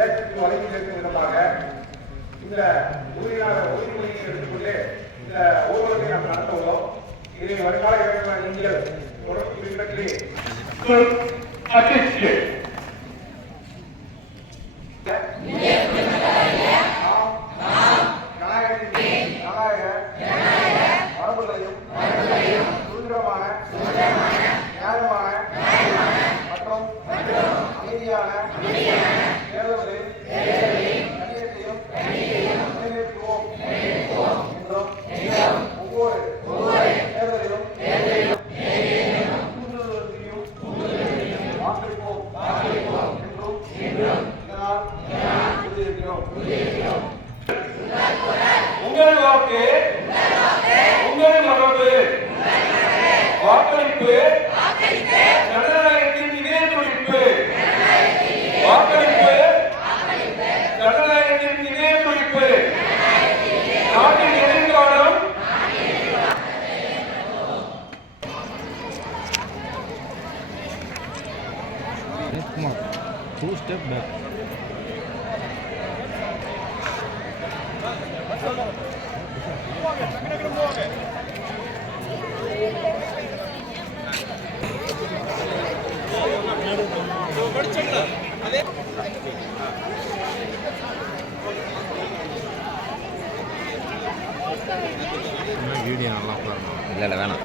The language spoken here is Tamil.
தேசத்துக்கு வழங்கி சேர்க்கும் விதமாக இந்த உறுதிமொழியை எடுத்துக்கொண்டு இந்த ஊர்வலத்தை நாம் நடத்த உள்ளோம். இதை வருங்கால இளைஞர்கள் நீங்கள் தொடர்ந்து பின்பற்றி உங்கள் வாக்கு உங்கள் மரபு வாக்களிப்பு ஜனநாயகத்தின் இதய துடிப்பு வாக்களிப்பு ஜனநாயகத்தின் இதய துடிப்பு நாட்டின் எதிர்காலம் Two step back. வீடியோ நல்லா பாருங்க. இல்லை வேணாம்.